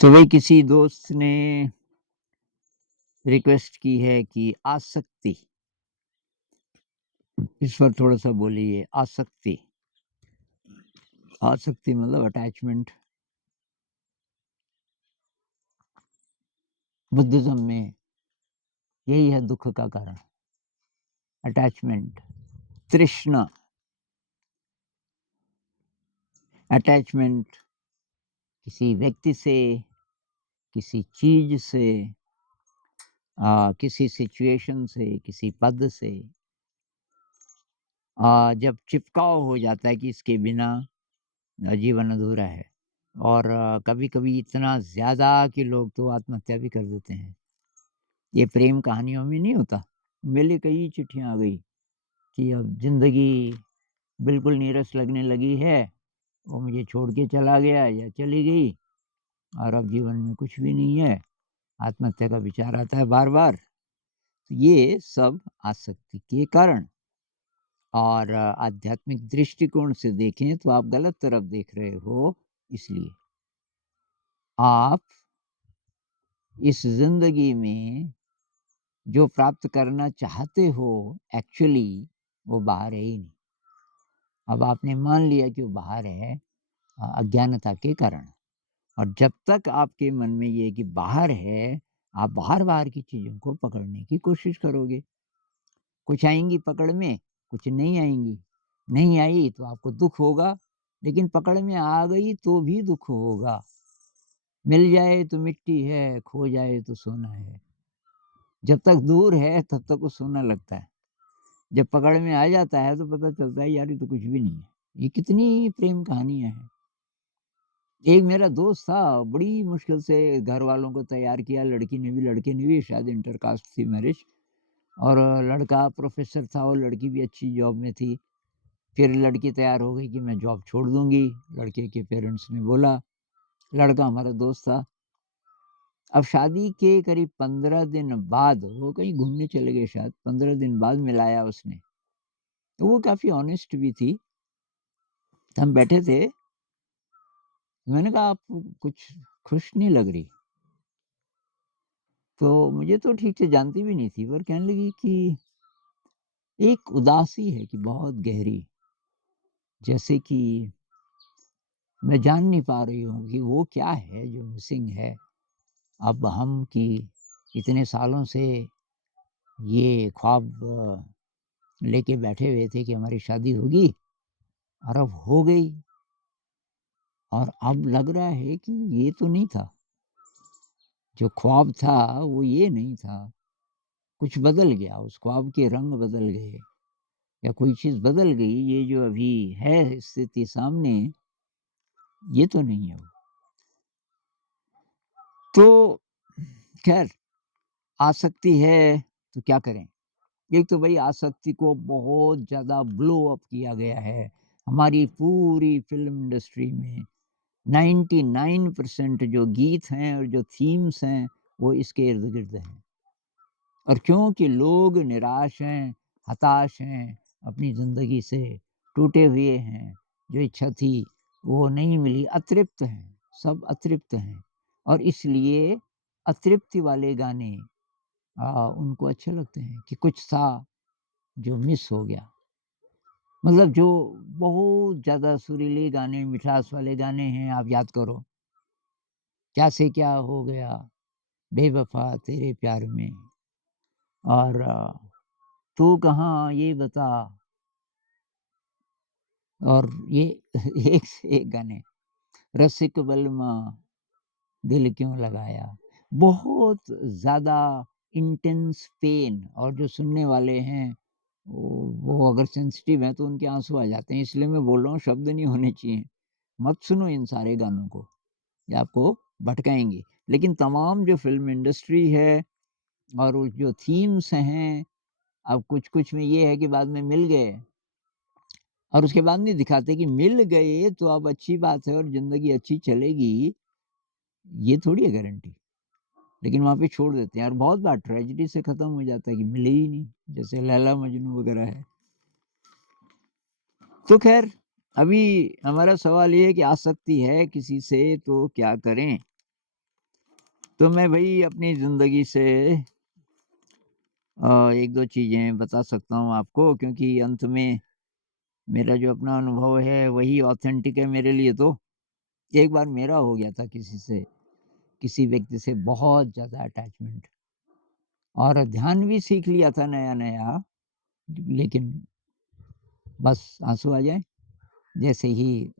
तो वही किसी दोस्त ने रिक्वेस्ट की है कि आसक्ति, इस पर थोड़ा-सा बोलिए। आसक्ति, आसक्ति मतलब अटैचमेंट। बुद्धिज़्म में यही है दुःख का कारण, अटैचमेंट, तृष्णा। अटैचमेंट किसी व्यक्ति से, किसी चीज़ से, किसी सिचुएशन से, किसी पद से जब चिपकाव हो जाता है कि इसके बिना जीवन अधूरा है। और कभी-कभी इतना ज़्यादा कि लोग तो आत्महत्या भी कर देते हैं। ये प्रेम कहानियों में नहीं होता। मेरे लिए कई चिट्ठियाँ आ गई कि अब ज़िंदगी बिल्कुल नीरस लगने लगी है, वो मुझे छोड़ के चला गया या चली गई और अब जीवन में कुछ भी नहीं है। आत्महत्या का विचार आता है बार-बार। तो ये सब आसक्ति के कारण। और आध्यात्मिक दृष्टिकोण से देखें तो आप गलत तरफ देख रहे हो, इसलिए। आप इस ज़िंदगी में जो प्राप्त करना चाहते हो, एक्चुअली वो बाहर है ही नहीं। अब आपने मान लिया कि वो बाहर है अज्ञानता के कारण। और जब तक आपके मन में ये कि बाहर है, आप बाहर-बाहर की चीज़ों को पकड़ने की कोशिश करोगे। कुछ आएँगी पकड़ में, कुछ नहीं आएँगी। नहीं आई तो आपको दुःख होगा, लेकिन पकड़ में आ गई तो भी दुःख होगा। मिल जाए तो मिट्टी है, खो जाए तो सोना है। जब तक दूर है तब तक वो सोना लगता है। जब पकड़ में आ जाता है तो पता चलता है यार ये तो कुछ भी नहीं है। ये कितनी प्रेम कहानियाँ हैं। एक मेरा दोस्त था, बड़ी मुश्किल से घरवालों को तैयार किया, लड़की ने भी, लड़के ने भी, शायद इंटरकास्ट थी मैरिज। और लड़का प्रोफ़ेसर था और लड़की भी अच्छी जॉब में थी। फिर लड़की तैयार हो गई कि मैं जॉब छोड़ दूँगी, लड़के के पेरेंट्स ने बोला। लड़का हमारा दोस्त था। अब शादी के करीब 15 दिन बाद वो कहीं घूमने चले गए शायद, 15 दिन बाद मिलाया उसने। तो वो काफ़ी ऑनेस्ट भी थी। तो हम बैठे थे, मैंने कहा आप कुछ खुश नहीं लग रही। तो मुझे तो ठीक से जानती भी नहीं थी, पर कहने लगी कि एक उदासी है कि बहुत गहरी, जैसे कि मैं जान नहीं पा रही हूँ कि वो क्या है जो मिसिंग है। अब हम कि इतने सालों से ये ख्वाब लेके बैठे हुए थे कि हमारी शादी होगी और अब हो गई। और अब लग रहा है कि ये तो नहीं था, जो ख्वाब था वो ये नहीं था। कुछ बदल गया, उस ख्वाब के रंग बदल गए या कोई चीज़ बदल गई। ये जो अभी है स्थिति सामने, ये तो नहीं है वो। तो ख़ैर, आसक्ति है तो क्या करें? एक तो भई आसक्ति को बहुत ज़्यादा ब्लो अप किया गया है। हमारी पूरी फ़िल्म इंडस्ट्री में 99% जो गीत हैं और जो थीम्स हैं, वो इसके इर्द-गिर्द हैं। और क्योंकि लोग निराश हैं, हताश हैं, अपनी ज़िंदगी से टूटे हुए हैं, जो इच्छा थी वो नहीं मिली, अतृप्त हैं, सब अतृप्त हैं। और इसलिए अतृप्ति वाले गाने उनको अच्छे लगते हैं कि कुछ था जो मिस हो गया। मतलब जो बहुत ज़्यादा सुरीले गाने, मिठास वाले गाने हैं, आप याद करो, क्या से क्या हो गया, बेवफ़ा तेरे प्यार में, और तू कहाँ ये बता, और ये एक से एक गाने, रसिक बलमा दिल क्यों लगाया। बहुत ज़्यादा इंटेंस पेन, और जो सुनने वाले हैं वो अगर सेंसिटिव हैं तो उनके आँसू आ जाते हैं। इसलिए मैं बोल रहा हूँ शब्द नहीं होने चाहिए। मत सुनो इन सारे गानों को, ये आपको भटकाएँगे। लेकिन तमाम जो फ़िल्म इंडस्ट्री है और वो जो थीम्स हैं, अब कुछ-कुछ में ये है कि बाद में मिल गए और उसके बाद नहीं दिखाते कि मिल गए तो अब अच्छी बात है और ज़िंदगी अच्छी चलेगी, ये थोड़ी है गारंटी। लेकिन वहाँ पे छोड़ देते हैं और बहुत बार ट्रेजेडी से ख़त्म हो जाता है कि मिले ही नहीं, जैसे लैला मजनू वग़ैरह है। तो ख़ैर, अभी हमारा सवाल ये है कि आसक्ति है किसी से तो क्या करें? तो मैं भई अपनी ज़िंदगी से 1-2 चीज़ें बता सकता हूँ आपको, क्योंकि अंत में मेरा जो अपना अनुभव है वही ऑथेंटिक है मेरे लिए तो। एक बार मेरा हो गया था किसी से, किसी व्यक्ति से बहुत ज़्यादा अटैचमेंट, और ध्यान भी सीख लिया था नया-नया, लेकिन बस आँसू आ जाए, जैसे ही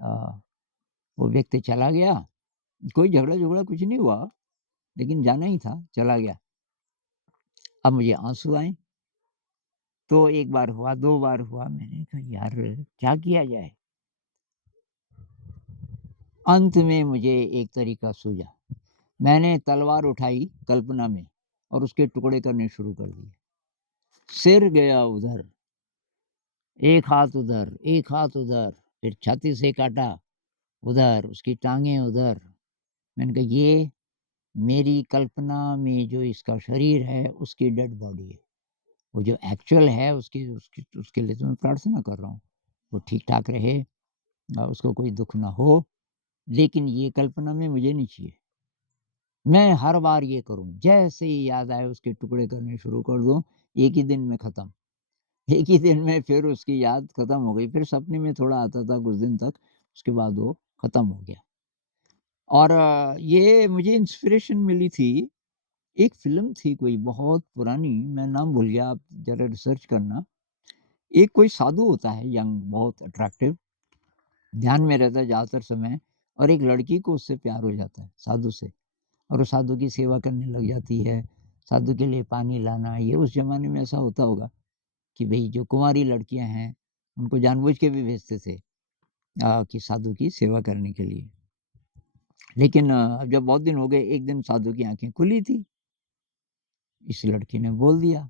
वो व्यक्ति चला गया, कोई झगड़ा-झुगड़ा कुछ नहीं हुआ, लेकिन जाना ही था, चला गया। अब मुझे आँसू आए, तो 1 बार हुआ, 2 बार हुआ, मैंने कहा यार क्या किया जाए? अंत में मुझे एक तरीका सूझा। मैंने तलवार उठाई कल्पना में और उसके टुकड़े करने शुरू कर दिए। सिर गया उधर, एक हाथ उधर, एक हाथ उधर, फिर छाती से काटा उधर, उसकी टाँगें उधर। मैंने कहा ये मेरी कल्पना में जो इसका शरीर है उसकी डेड बॉडी है। वो जो एक्चुअल है उसकी उसकी उसके लिए तो मैं प्रार्थना कर रहा हूँ। वो ठीक-ठाक रहे, उसको कोई दुःख ना हो, लेकिन ये कल्पना में मुझे नहीं चाहिए। मैं हर बार ये करूँ, जैसे ही याद आए उसके टुकड़े करने शुरू कर दूँ, एक ही दिन में खत्म। एक ही दिन में फिर उसकी याद खत्म हो गई, फिर सपने में थोड़ा आता था कुछ दिन तक, उसके बाद वो खत्म हो गया। और ये मुझे इंस्पिरेशन मिली थी, एक फ़िल्म थी कोई बहुत पुरानी, मैं नाम भूल गया, आप ज़रा रिसर्च करना। एक कोई साधु होता है यंग, बहुत अट्रैक्टिव, ध्यान में रहता है ज़्यादातर समय, और एक लड़की को उससे प्यार हो जाता है, साधु से। और वो साधु की सेवा करने लग जाती है, साधु के लिए पानी लाना, ये उस ज़माने में ऐसा होता होगा कि भई जो कुँवारी लड़कियाँ हैं, उनको जानबूझ के भी भेजते थे कि साधु की सेवा करने के लिए। लेकिन अब जब बहुत दिन हो गए, एक दिन साधु की आँखें खुली थी, इस लड़की ने बोल दिया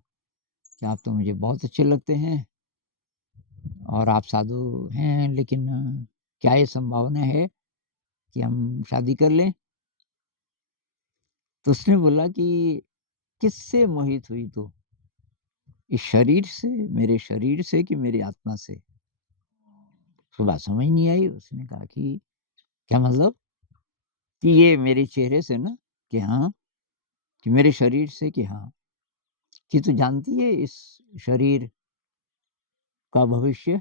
कि आप तो मुझे बहुत अच्छे लगते हैं और आप साधु हैं, लेकिन क्या ये संभावना है कि हम शादी कर लें? तो उसने बोला कि किससे मोहित हुई तू? इस शरीर से, मेरे शरीर से कि मेरी आत्मा से? उसको बात समझ नहीं आई, उसने कहा कि क्या मतलब? कि ये मेरे चेहरे से ना? कि हाँ। कि मेरे शरीर से? कि हाँ। कि तू जानती है इस शरीर का भविष्य?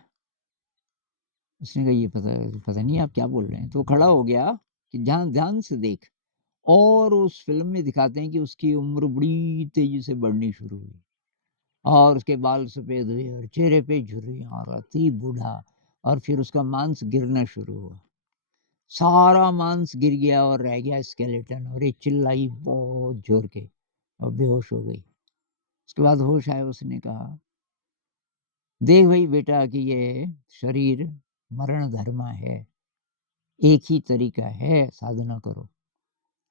उसने कहा ये पता पता नहीं आप क्या बोल रहे हैं। तो वो खड़ा हो गया कि ध्यान ध्यान से देख, और उस फ़िल्म में दिखाते हैं कि उसकी उम्र बड़ी तेज़ी से बढ़नी शुरू हुई और उसके बाल सफ़ेद हुए और चेहरे पे झुर्रियाँ और अति बूढ़ा, और फिर उसका मांस गिरना शुरू हुआ। सारा मांस गिर गया और रह गया स्केलेटन, और ये चिल्लाई बहुत ज़ोर के और बेहोश हो गई। उसके बाद होश आया, उसने कहा, "देख भई बेटा कि ये शरीर मरण धर्मा है। एक ही तरीका है साधना करो।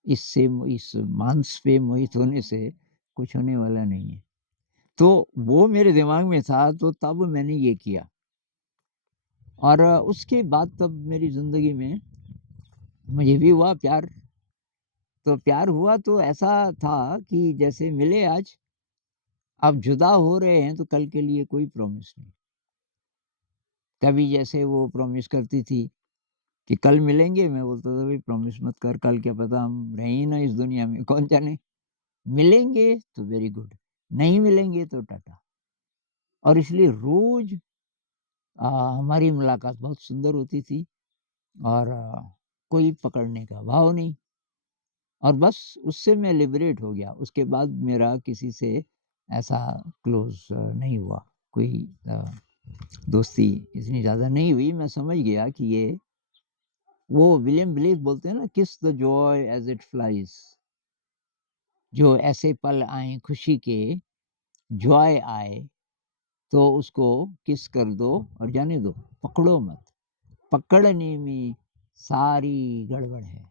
इससे इस मांस पे मोहित होने से कुछ होने वाला नहीं है।" तो वो मेरे दिमाग में था, तो तब मैंने ये किया, और उसके बाद तब मेरी ज़िंदगी में मुझे भी हुआ प्यार। तो प्यार हुआ तो ऐसा था कि जैसे मिले आज, अब जुदा हो रहे हैं तो कल के लिए कोई प्रॉमिस नहीं। कभी जैसे वो प्रॉमिस करती थी कि कल मिलेंगे, मैं बोलता था भई प्रॉमिस मत कर, कल क्या पता हम रहें ही ना इस दुनिया में, कौन जाने? मिलेंगे तो वेरी गुड, नहीं मिलेंगे तो टाटा। और इसलिए रोज़ हमारी मुलाकात बहुत सुंदर होती थी, और कोई पकड़ने का भाव नहीं, और बस उससे मैं लिबरेट हो गया। उसके बाद मेरा किसी से ऐसा क्लोज़ नहीं हुआ, कोई दोस्ती इतनी ज़्यादा नहीं हुई। मैं समझ गया कि ये वो विलियम ब्लेक बोलते हैं ना, किस the Joy as it flies, जो ऐसे पल आएँ खुशी के, जॉय आए, तो उसको किस कर दो और जाने दो, पकड़ो मत। पकड़ने में सारी गड़बड़ है,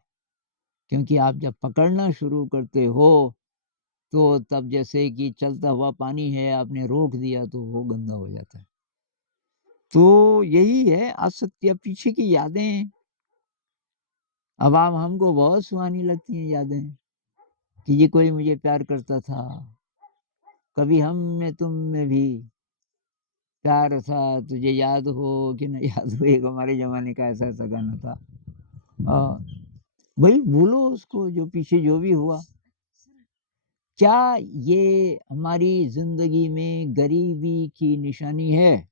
क्योंकि आप जब पकड़ना शुरू करते हो, तो तब जैसे कि चलता हुआ पानी है, आपने रोक दिया तो वो गंदा हो जाता है। तो यही है आसक्ति, अब पीछे की यादें, अब आप हमको बहुत सुहानी लगती हैं यादें, कि ये कोई मुझे प्यार करता था, कभी हम में तुम में भी प्यार था, तुझे याद हो कि ना याद हो, एक हमारे ज़माने का ऐसा-ऐसा गाना था। भई भूलो उसको जो पीछे जो भी हुआ, क्या ये हमारी ज़िंदगी में गरीबी की निशानी है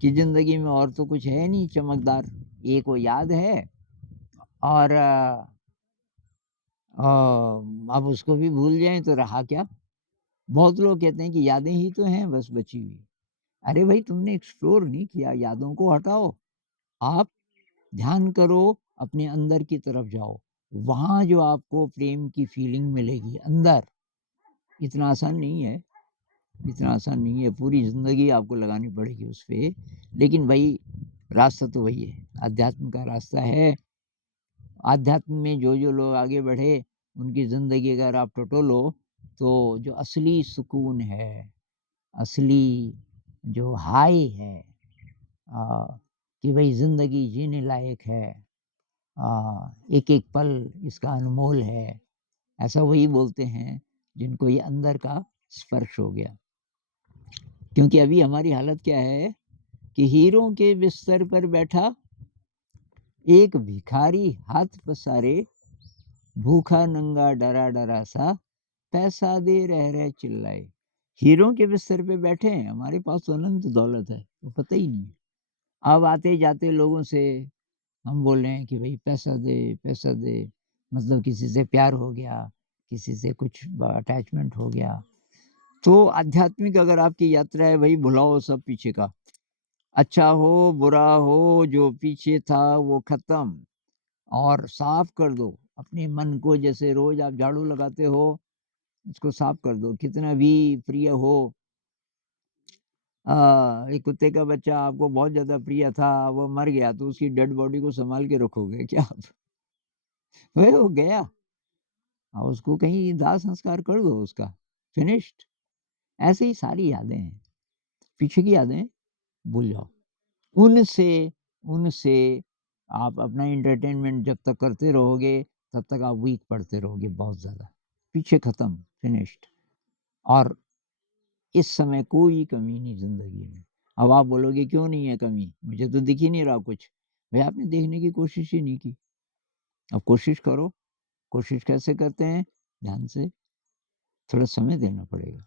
कि ज़िंदगी में और तो कुछ है नहीं चमकदार, एक वो याद है और अब उसको भी भूल जाएँ तो रहा क्या? बहुत लोग कहते हैं कि यादें ही तो हैं बस बची हुई। अरे भाई तुमने एक्सप्लोर नहीं किया, यादों को हटाओ। आप ध्यान करो, अपने अंदर की तरफ जाओ। वहाँ जो आपको प्रेम की फीलिंग मिलेगी अंदर, इतना आसान नहीं है, इतना आसान नहीं है। पूरी ज़िंदगी आपको लगानी पड़ेगी उस पे। लेकिन भई रास्ता तो वही है, अध्यात्म का रास्ता है। अध्यात्म में जो लोग आगे बढ़े, उनकी ज़िंदगी अगर आप टटोलो, तो जो असली सुकून है, असली जो हाई है कि भई ज़िंदगी जीने लायक है। एक-एक पल इसका अनमोल है। ऐसा वही बोलते हैं जिनको ये अंदर का स्पर्श हो गया। क्योंकि अभी हमारी हालत क्या है कि हीरों के बिस्तर पर बैठा एक भिखारी हाथ पसारे, भूखा नंगा डरा-डरा सा, पैसा दे रह चिल्लाए। हीरों के बिस्तर पे बैठे हैं, हमारे पास तो अनंत दौलत है, वो पता ही नहीं है। अब आते-जाते लोगों से हम बोल रहे हैं कि भई पैसा दे, मतलब किसी से प्यार हो गया, किसी से कुछ अटैचमेंट हो गया। तो आध्यात्मिक अगर आपकी यात्रा है भई भुलाओ सब पीछे का। अच्छा हो, बुरा हो, जो पीछे था वो ख़त्म और साफ कर दो। अपने मन को जैसे रोज़ आप झाड़ू लगाते हो, उसको साफ कर दो। कितना भी प्रिय हो एक कुत्ते का बच्चा आपको बहुत ज़्यादा प्रिय था, वो मर गया तो उसकी डेड बॉडी को सँभाल के रखोगे क्या आप? वही वो गया, उसको कहीं दाह संस्कार कर दो उसका, फिनिश्ड। ऐसे ही सारी यादें हैं, पीछे की यादें भूल जाओ। उनसे उनसे आप अपना एंटरटेनमेंट जब तक करते रहोगे, तब तक आप वीक पड़ते रहोगे बहुत ज़्यादा। पीछे खत्म, फिनिश्ड और इस समय कोई कमी नहीं ज़िंदगी में। अब आप बोलोगे क्यों नहीं है कमी? मुझे तो दिख ही नहीं रहा कुछ। भई आपने देखने की कोशिश ही नहीं की। अब कोशिश करो, कोशिश कैसे करते हैं? ध्यान से, थोड़ा समय देना पड़ेगा।